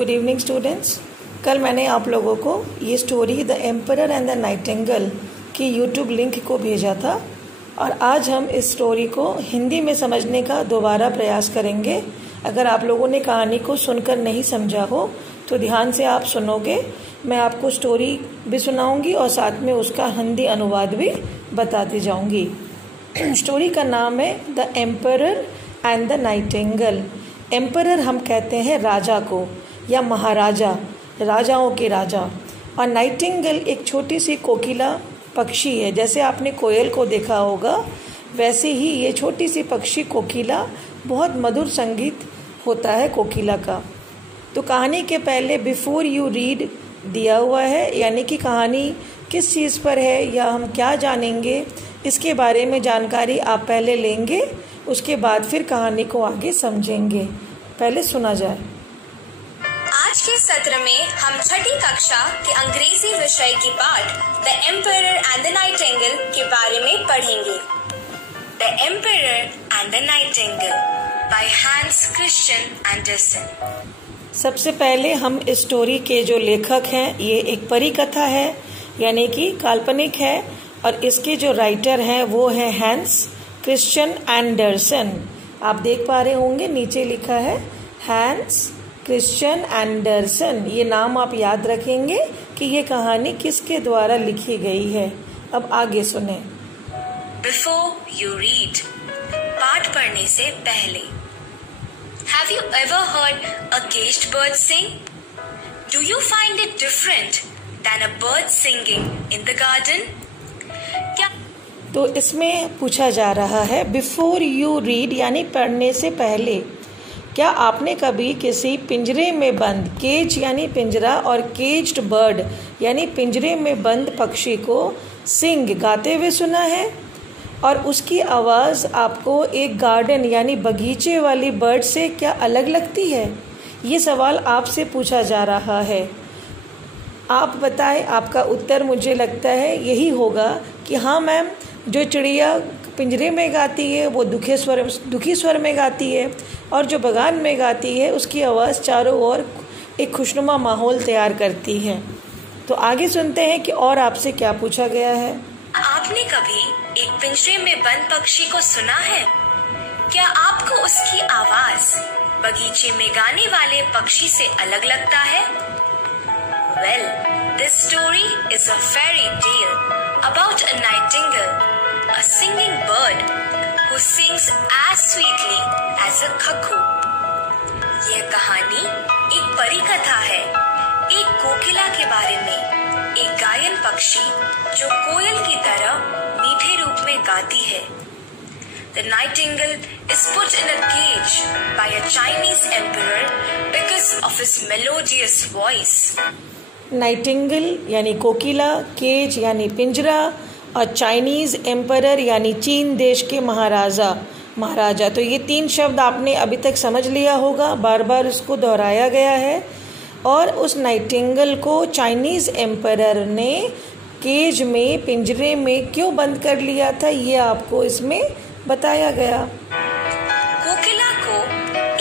Good evening students. कल मैंने आप लोगों को ये story the emperor and the Nightingale की यूट्यूब लिंक को भेजा था और आज हम इस स्टोरी को हिंदी में समझने का दोबारा प्रयास करेंगे। अगर आप लोगों ने कहानी को सुनकर नहीं समझा हो तो ध्यान से आप सुनोगे। मैं आपको स्टोरी भी सुनाऊंगी और साथ में उसका हिंदी अनुवाद भी बताती जाऊंगी। स्टोरी का नाम है the emperor and the Nightingale. Emperor हम कहते हैं राजा को या महाराजा, राजाओं के राजा। और नाइटिंगेल एक छोटी सी कोकिला पक्षी है। जैसे आपने कोयल को देखा होगा वैसे ही ये छोटी सी पक्षी कोकिला, बहुत मधुर संगीत होता है कोकिला का। तो कहानी के पहले बिफोर यू रीड दिया हुआ है, यानी कि कहानी किस चीज़ पर है या हम क्या जानेंगे इसके बारे में जानकारी आप पहले लेंगे, उसके बाद फिर कहानी को आगे समझेंगे। पहले सुना जाए। आज के सत्र में हम छठी कक्षा के अंग्रेजी विषय की पाठ the emperor and the nightingale के बारे में पढ़ेंगे। The emperor and the nightingale by Hans Christian Andersen. सबसे पहले हम इस स्टोरी के जो लेखक हैं, ये एक परी कथा है यानी कि काल्पनिक है, और इसके जो राइटर हैं वो है हैंस क्रिश्चियन एंडरसन। आप देख पा रहे होंगे नीचे लिखा है हैंस क्रिश्चियन एंडरसन। ये नाम आप याद रखेंगे कि ये कहानी किसके द्वारा लिखी गई है। अब आगे सुने। बिफोर यू रीड, पाठ पढ़ने से पहले। Have you ever heard a caged bird sing? Do you find it different than a bird singing in the garden? क्या तो इसमें पूछा जा रहा है बिफोर यू रीड यानी पढ़ने से पहले, क्या आपने कभी किसी पिंजरे में बंद, केज यानी पिंजरा और केज्ड बर्ड यानी पिंजरे में बंद पक्षी को सिंग गाते हुए सुना है और उसकी आवाज़ आपको एक गार्डन यानी बगीचे वाली बर्ड से क्या अलग लगती है? ये सवाल आपसे पूछा जा रहा है। आप बताएं, आपका उत्तर मुझे लगता है यही होगा कि हाँ मैम, जो चिड़िया पिंजरे में गाती है वो दुखी स्वर में गाती है और जो बगान में गाती है उसकी आवाज़ चारों ओर एक खुशनुमा माहौल तैयार करती है। तो आगे सुनते हैं कि और आपसे क्या पूछा गया है। आपने कभी एक पिंजरे में बंद पक्षी को सुना है? क्या आपको उसकी आवाज बगीचे में गाने वाले पक्षी से अलग लगता है? Well, this story is a fairy tale about a nightingale, a singing bird who sings as sweetly as a cuckoo. यह कहानी एक परी कथा है, एक कोकिला के बारे में, एक गायन पक्षी जो कोयल की तरह मीठे रूप में गाती है। The nightingale is put in a cage by a Chinese emperor because of his melodious voice. Nightingale यानी कोकिला, केज यानी पिंजरा और चाइनीज एम्परर यानी चीन देश के महाराजा। तो ये तीन शब्द आपने अभी तक समझ लिया होगा, बार बार इसको दोहराया गया है। और उस नाइटिंगेल को चाइनीज एम्परर ने केज में, पिंजरे में क्यों बंद कर लिया था, ये आपको इसमें बताया गया। कोकिला को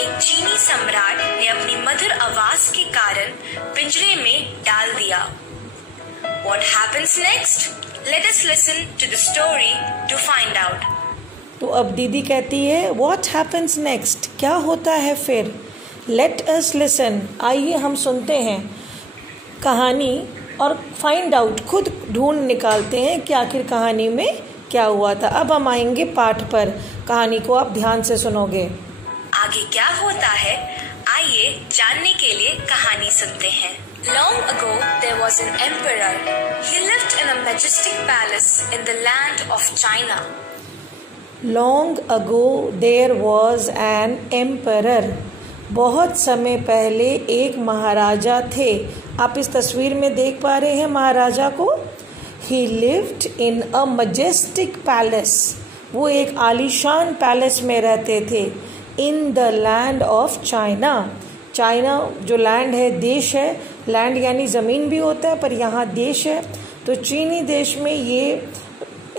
एक चीनी सम्राट ने अपनी मधुर आवाज के कारण पिंजरे में डाल दिया। What happens next? Let us listen to the story to find out. तो अब दीदी कहती है What happens next? क्या होता है फिर? Let us listen. आइए हम सुनते हैं कहानी और फाइंड आउट, खुद ढूंढ निकालते हैं कि आखिर कहानी में क्या हुआ था। अब हम आएंगे पाठ पर, कहानी को आप ध्यान से सुनोगे। आगे क्या होता है, आइए जानने के लिए कहानी सुनते हैं। Long ago there was an emperor. He lived in a majestic palace in the land of China. Long ago there was an emperor. बहुत समय पहले एक महाराजा थे। आप इस तस्वीर में देख पा रहे हैं महाराजा को। He lived in a majestic palace. वो एक आलीशान पैलेस में रहते थे। In the land of China. China जो लैंड है, देश है। लैंड यानी ज़मीन भी होता है, पर यहाँ देश है। तो चीनी देश में ये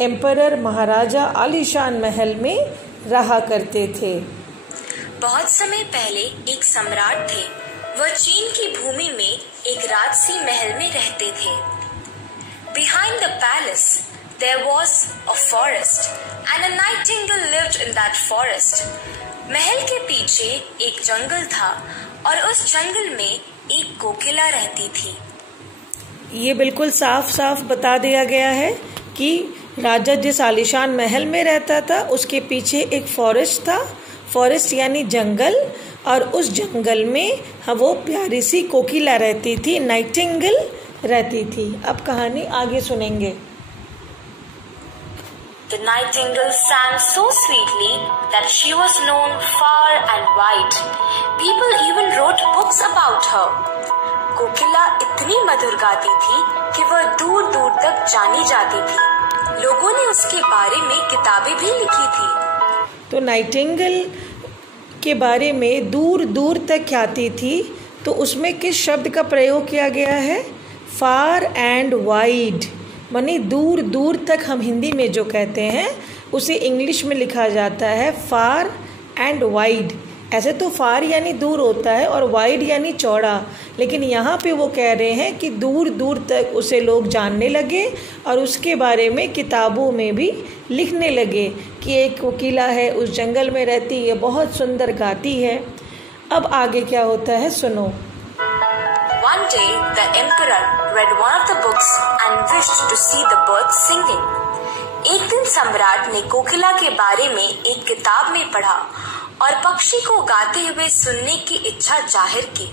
एम्परर महाराजा आलीशान महल में रहा करते थे। बहुत समय पहले एक सम्राट थे। वह चीन की भूमि में एक राजसी महल में रहते थे। Behind the palace there was a forest and a nightingale lived in that forest. महल के पीछे एक जंगल था और उस जंगल में एक कोकिला रहती थी। ये बिल्कुल साफ साफ बता दिया गया है कि राजा जिस आलीशान महल में रहता था उसके पीछे एक फॉरेस्ट था, फॉरेस्ट यानी जंगल, और उस जंगल में वो प्यारी सी कोकिला रहती थी, नाइटिंगेल रहती थी। अब कहानी आगे सुनेंगे। The nightingale sang so sweetly that she was known far and wide. People even wrote books about her. कोकिला इतनी मधुर गाती थी कि वह दूर दूर तक जानी जाती थी। लोगों ने उसके बारे में किताबें भी लिखी थी। तो नाइटिंगेल के बारे में दूर दूर तक ख्याति थी, तो उसमें किस शब्द का प्रयोग किया गया है? फार एंड वाइड, माने दूर दूर तक। हम हिंदी में जो कहते हैं उसे इंग्लिश में लिखा जाता है फार एंड वाइड। ऐसे तो फार यानी दूर होता है और वाइड यानी चौड़ा, लेकिन यहाँ पे वो कह रहे हैं कि दूर दूर तक उसे लोग जानने लगे और उसके बारे में किताबों में भी लिखने लगे कि एक कोकिला है, उस जंगल में रहती है, बहुत सुंदर गाती है। अब आगे क्या होता है सुनो। One day the emperor read one of the books and wished to see the birds singing. एक दिन सम्राट ने कोकिला के बारे में एक किताब में पढ़ा और पक्षी को गाते हुए सुनने की इच्छा जाहिर की।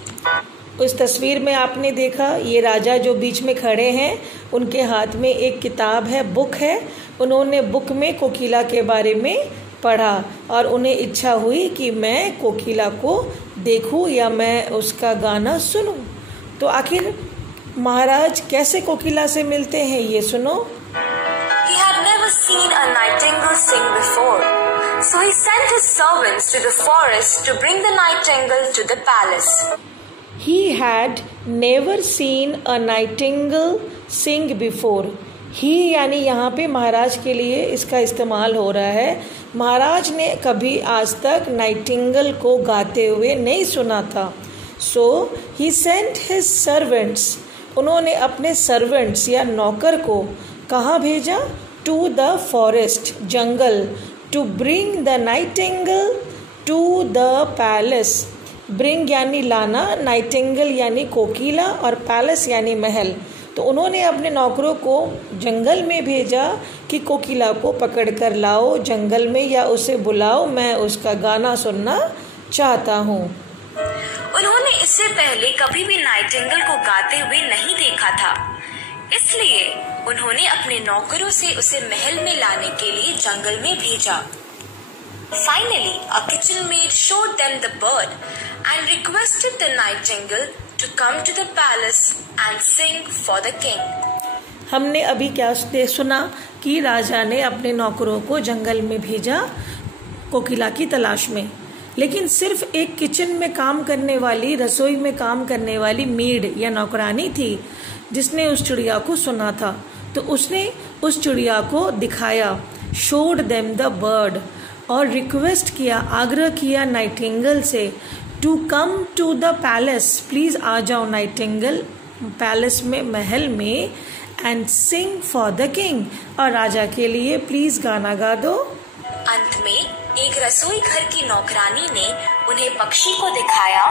उस तस्वीर में आपने देखा ये राजा जो बीच में खड़े हैं, उनके हाथ में एक किताब है, बुक है। उन्होंने बुक में कोकिला के बारे में पढ़ा और उन्हें इच्छा हुई कि मैं कोकिला को देखूं या मैं उसका गाना सुनूं। तो आखिर महाराज कैसे कोकिला से मिलते हैं ये सुनो। He had never seen a nightingale sing before, so he sent his servants to the forest to bring the nightingale to the palace. He had never seen a nightingale sing before. ही यानी यहाँ पे महाराज के लिए इसका इस्तेमाल हो रहा है। महाराज ने कभी आज तक नाइटिंगेल को गाते हुए नहीं सुना था। So he sent his servants. उन्होंने अपने सर्वेंट्स या नौकर को कहाँ भेजा? To the forest, jungle, to bring the nightingale to the palace. Bring यानी लाना, nightingale यानी कोकिला और palace यानी महल। तो उन्होंने अपने नौकरों को जंगल में भेजा कि कोकिला को पकड़ कर लाओ जंगल में या उसे बुलाओ, मैं उसका गाना सुनना चाहता हूँ। उन्होंने इससे पहले कभी भी नाइटिंगेल को गाते हुए नहीं देखा था, इसलिए उन्होंने अपने नौकरों से उसे महल में लाने के लिए जंगल में भेजा। Finally, a kitchen maid showed them the bird and requested the nightingale to come to the palace and sing for the king. हमने अभी क्या सुना कि राजा ने अपने नौकरों को जंगल में भेजा कोकिला की तलाश में, लेकिन सिर्फ एक किचन में काम करने वाली, रसोई में काम करने वाली मेड या नौकरानी थी जिसने उस चिड़िया को सुना था। तो उसने उस चिड़िया को दिखाया, शोड देम द बर्ड, और रिक्वेस्ट किया, आग्रह किया नाइटिंगेल से to come to the palace, please आ जाओ नाइटिंगेल पैलेस में, महल में, and sing for the king, और राजा के लिए प्लीज गाना गा दो। अंत में एक रसोई घर की नौकरानी ने उन्हें पक्षी को दिखाया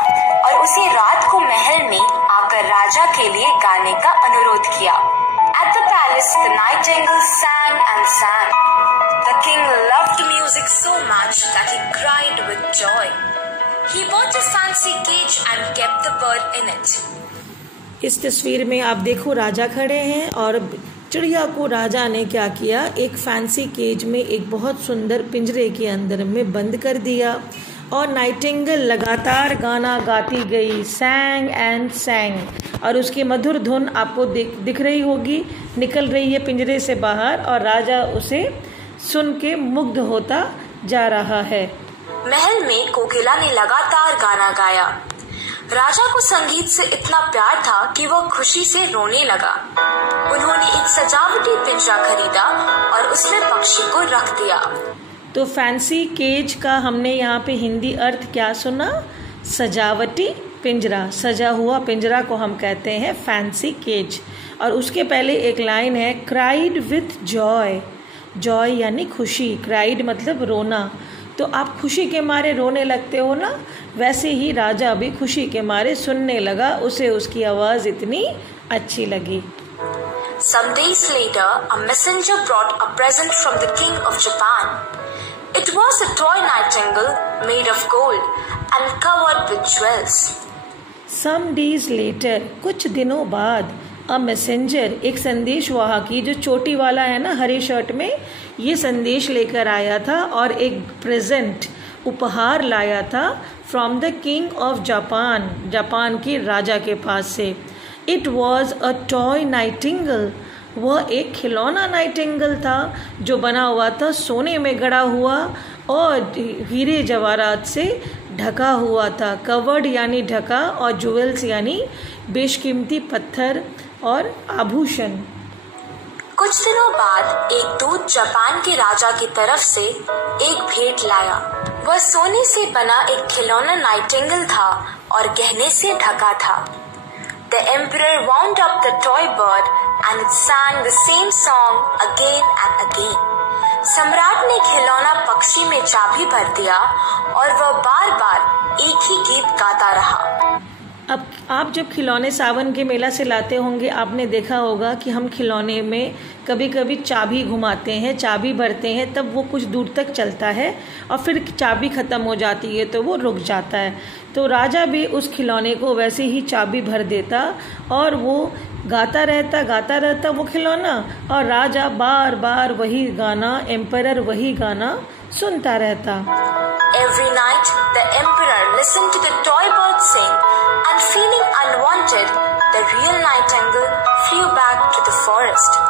और उसे रात को महल में आकर राजा के लिए गाने का अनुरोध किया। At the palace, the nightingale sang and sang. The king loved music so much that he cried with joy. He bought a fancy cage and kept the bird in it. इस तस्वीर में आप देखो राजा खड़े हैं और चिड़िया को राजा ने क्या किया, एक फैंसी केज में, एक बहुत सुंदर पिंजरे के अंदर में बंद कर दिया और नाइटिंगेल लगातार गाना गाती गई, सैंग एंड सैंग, और उसकी मधुर धुन आपको दिख रही होगी, निकल रही है पिंजरे से बाहर और राजा उसे सुन के मुग्ध होता जा रहा है। महल में कोकिला ने लगातार गाना गाया। राजा को संगीत से इतना प्यार था कि वह खुशी से रोने लगा। उन्होंने एक सजावटी पिंजरा खरीदा और उसमें पक्षी को रख दिया। तो फैंसी केज का हमने यहाँ पे हिंदी अर्थ क्या सुना? सजावटी पिंजरा, सजा हुआ पिंजरा को हम कहते हैं फैंसी केज। और उसके पहले एक लाइन है क्राइड विथ जॉय। जॉय यानी खुशी, क्राइड मतलब रोना। तो आप खुशी के मारे रोने लगते हो ना, वैसे ही राजा भी खुशी के मारे सुनने लगा, उसे उसकी आवाज़ इतनी अच्छी लगी। Some days later, a messenger brought a present from the king of Japan. It was a toy nightingale made of gold and covered with jewels. Some days later, कुछ दिनों बाद, a messenger, एक संदेशवाहकी जो चोटी वाला है ना हरी शर्ट में, ये संदेश लेकर आया था और एक प्रेजेंट उपहार लाया था from the king of Japan, Japan के राजा के पास से। It was a toy Nightingale, वह एक खिलौना नाइटिंगल था जो बना हुआ था सोने में गढ़ा हुआ और हीरे जवाहरात से ढका हुआ था। कवर्ड यानी ढका और ज्वेल्स यानी बेशकीमती पत्थर और आभूषण। कुछ दिनों बाद एक दूत जापान के राजा की तरफ से एक भेंट लाया। वह सोने से बना एक खिलौना नाइटिंगल था और गहने से ढका था। The emperor wound up the toy bird and it sang the same song again and again. सम्राट ने खिलौना पक्षी में चाबी भर दिया और वह बार बार एक ही गीत गाता रहा। अब आप जब खिलौने सावन के मेला से लाते होंगे, आपने देखा होगा कि हम खिलौने में कभी कभी चाबी घुमाते हैं, चाबी भरते हैं, तब वो कुछ दूर तक चलता है और फिर चाबी ख़त्म हो जाती है तो वो रुक जाता है। तो राजा भी उस खिलौने को वैसे ही चाबी भर देता और वो गाता रहता वो खिलौना, और राजा बार बार वही गाना, एम्परर वही गाना सुनता रहता। Every night the emperor listened to the toy bird sing and feeling unwanted, the real nightingale flew back to the forest.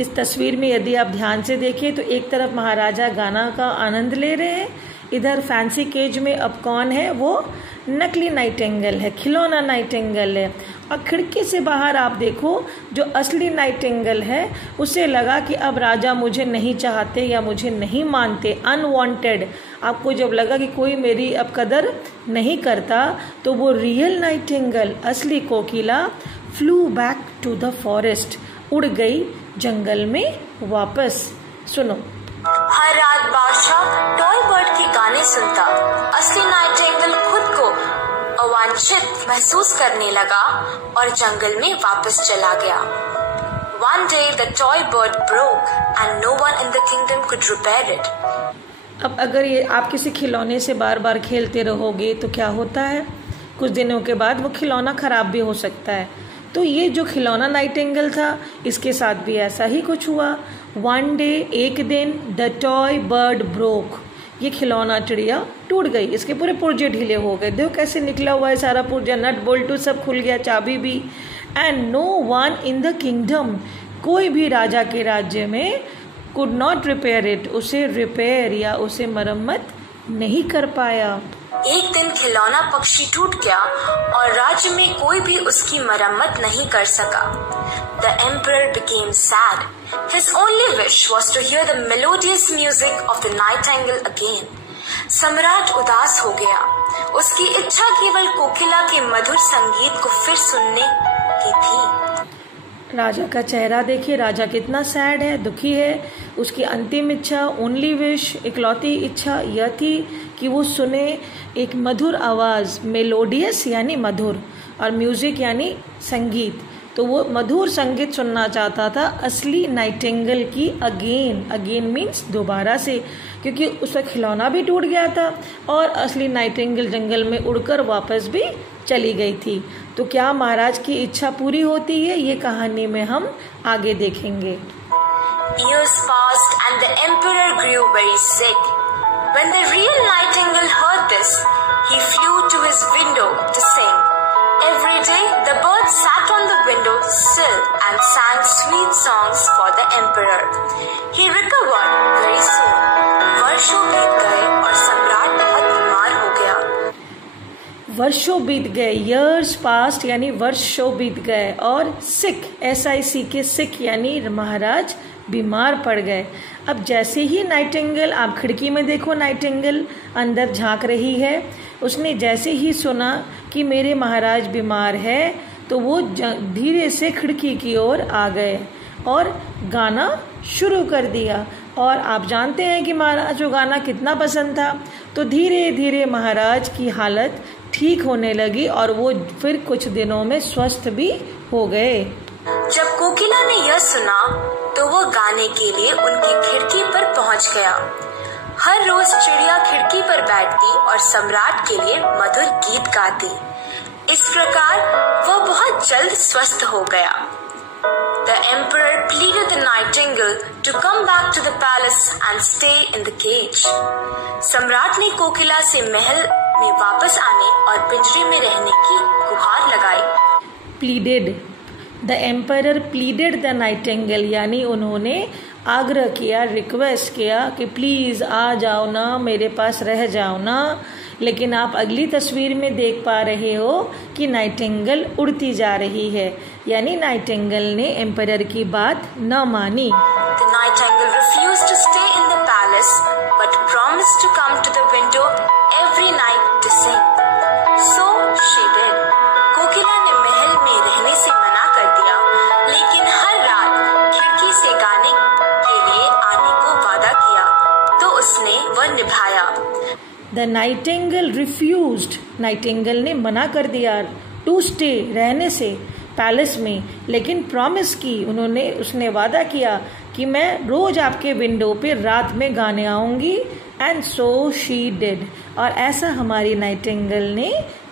इस तस्वीर में यदि आप ध्यान से देखें तो एक तरफ महाराजा गाना का आनंद ले रहे हैं, इधर फैंसी केज में अब कौन है, वो नकली नाइटिंगेल है, खिलौना नाइटिंगेल है। और खिड़की से बाहर आप देखो, जो असली नाइटिंगेल है उसे लगा कि अब राजा मुझे नहीं चाहते या मुझे नहीं मानते, अनवांटेड। आपको जब लगा कि कोई मेरी अब कदर नहीं करता, तो वो रियल नाइटिंगेल, असली कोकिला, flew back to the forest, उड़ गई जंगल में वापस। सुनो। हर रात बादशाह टॉय बर्ड के गाने सुनता। असली नाइटिंगेल खुद को अवांछित महसूस करने लगा और जंगल में वापस चला गया। One day the toy bird broke and no one in the kingdom could repair it. अब अगर ये आप किसी खिलौने से बार बार खेलते रहोगे तो क्या होता है, कुछ दिनों के बाद वो खिलौना खराब भी हो सकता है। तो ये जो खिलौना नाइटिंगेल था, इसके साथ भी ऐसा ही कुछ हुआ। वन डे, एक दिन, द टॉय बर्ड ब्रोक, ये खिलौना चिड़िया टूट गई, इसके पूरे पुर्जे ढीले हो गए। देखो कैसे निकला हुआ है सारा पुर्जा, नट बोल्टू सब खुल गया, चाबी भी। And no one in the kingdom, कोई भी राजा के राज्य में कुड नॉट रिपेयर इट, उसे रिपेयर या उसे मरम्मत नहीं कर पाया। एक दिन खिलौना पक्षी टूट गया और राज्य में कोई भी उसकी मरम्मत नहीं कर सका। The emperor became sad. His only wish was to hear the melodious music of the nightingale again. सम्राट उदास हो गया। उसकी इच्छा केवल कोकिला के मधुर संगीत को फिर सुनने की थी। राजा का चेहरा देखिए, राजा कितना सैड है, दुखी है। उसकी अंतिम इच्छा, ओनली विश, इकलौती इच्छा यह थी कि वो सुने एक मधुर आवाज़, मेलोडियस यानी मधुर और म्यूजिक यानी संगीत। तो वो मधुर संगीत सुनना चाहता था असली नाइटिंगेल की, अगेन। अगेन मीन्स दोबारा से, क्योंकि उसका खिलौना भी टूट गया था और असली नाइटिंगेल जंगल में उड़कर वापस भी चली गई थी। तो क्या महाराज की इच्छा पूरी होती है, ये कहानी में हम आगे देखेंगे। Years passed and the emperor grew very sick. When the real nightingale heard this, he flew to his window to sing. Every day, the bird sat on the window sill and sang sweet songs for the emperor. He recovered very soon. वर्षों बीत गए और सम्राट बहुत बीमार हो गया। वर्षों बीत गए, years passed यानी वर्षों बीत गए, और sick, SICK, sick यानी महाराज बीमार पड़ गए। अब जैसे ही नाइटिंगेल, आप खिड़की में देखो, नाइटिंगेल अंदर झांक रही है। उसने जैसे ही सुना कि मेरे महाराज बीमार है, तो वो धीरे से खिड़की की ओर आ गए और गाना शुरू कर दिया। और आप जानते हैं कि महाराज को गाना कितना पसंद था, तो धीरे धीरे महाराज की हालत ठीक होने लगी और वो फिर कुछ दिनों में स्वस्थ भी हो गए। जब कोकिला ने यह सुना तो वो गाने के लिए उनकी खिड़की पर पहुंच गया। हर रोज चिड़िया खिड़की पर बैठती और सम्राट के लिए मधुर गीत गाती। इस प्रकार वह बहुत जल्द स्वस्थ हो गया। The emperor pleaded the nightingale to come back to the palace and stay in the cage. सम्राट ने कोकिला से महल में वापस आने और पिंजरे में रहने की गुहार लगाई। Pleaded, the emperor pleaded the nightingale, यानी उन्होंने आग्रह किया, रिक्वेस्ट किया कि प्लीज आ जाओ ना, मेरे पास रह जाओ ना। लेकिन आप अगली तस्वीर में देख पा रहे हो कि नाइटिंगेल उड़ती जा रही है, यानी नाइटिंगेल ने एम्परर की बात न मानी। The nightingale refused to stay in the palace, but promised to come to the window every night to sing. So she did. कोकिला ने महल में रहने से मना कर दिया, लेकिन हर रात खिड़की से गाने के लिए आने को वादा किया, तो उसने वह निभाया। The nightingale refused, नाइटिंगेल ने मना कर दिया टू स्टे, रहने से पैलेस में, लेकिन प्रॉमिस की, उसने वादा किया कि मैं रोज आपके विंडो पे रात में गाने आऊंगी। एंड सो शी डिड, और ऐसा हमारी नाइटिंगेल ने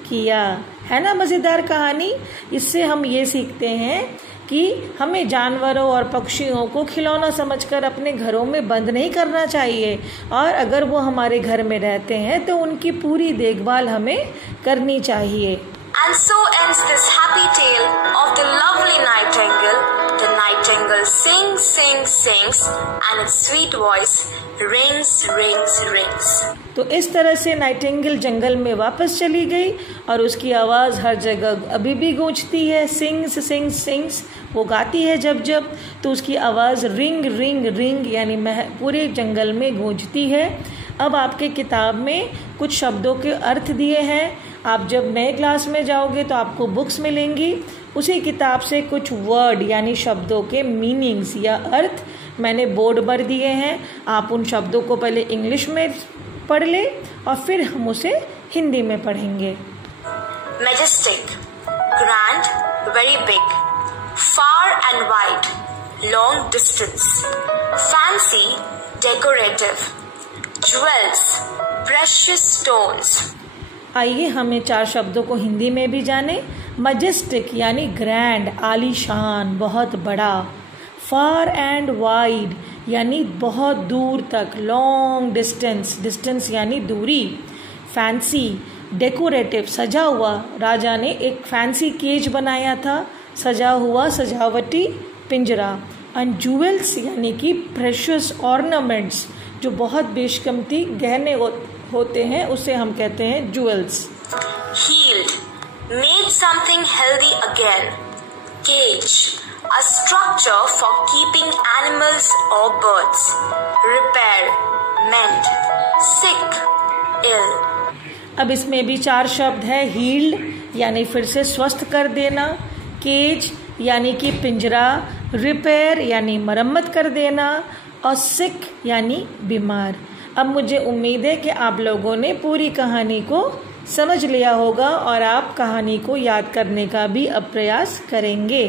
किया। है ना मजेदार कहानी। इससे हम ये सीखते हैं कि हमें जानवरों और पक्षियों को खिलौना समझकर अपने घरों में बंद नहीं करना चाहिए, और अगर वो हमारे घर में रहते हैं तो उनकी पूरी देखभाल हमें करनी चाहिए। And so ends this happy tale of the lovely nightingale. The nightingale sings, sings, sings, and its sweet voice rings, rings, rings. तो इस तरह से नाइटिंगेल जंगल में वापस चली गई और उसकी आवाज़ हर जगह अभी भी गूंजती है। सिंग्स सिंग्स सिंग्स, वो गाती है जब जब, तो उसकी आवाज़ रिंग रिंग रिंग यानी पूरे जंगल में गूंजती है। अब आपके किताब में कुछ शब्दों के अर्थ दिए हैं। आप जब नए क्लास में जाओगे तो आपको बुक्स मिलेंगी, उसी किताब से कुछ वर्ड यानी शब्दों के मीनिंग्स या अर्थ मैंने बोर्ड पर दिए हैं। आप उन शब्दों को पहले इंग्लिश में पढ़ ले और फिर हम उसे हिंदी में पढ़ेंगे। Majestic, grand, very big, far and wide, long distance, fancy, decorative, jewels, precious stones. आइए हमें 4 शब्दों को हिंदी में भी जाने। मजेस्टिक यानी ग्रैंड, आलीशान, बहुत बड़ा। फार एंड वाइड यानी बहुत दूर तक। लॉन्ग डिस्टेंस, डिस्टेंस यानी दूरी। फैंसी, डेकोरेटिव, सजा हुआ। राजा ने एक फैंसी केज बनाया था, सजा हुआ सजावटी पिंजरा। एंड जूवेल्स यानी कि प्रेशियस ऑर्नामेंट्स, जो बहुत बेशकीमती गहने होते हैं, उसे हम कहते हैं जूवेल्स। Healed, made something healthy again. Cage, a structure for keeping animals or birds. Repair, mend. Sick, ill. अब इसमें भी 4 शब्द है। हील्ड यानी फिर से स्वस्थ कर देना, केज यानी कि पिंजरा, रिपेयर यानी मरम्मत कर देना, और सिक यानी बीमार। अब मुझे उम्मीद है कि आप लोगों ने पूरी कहानी को समझ लिया होगा और आप कहानी को याद करने का भी अब प्रयास करेंगे।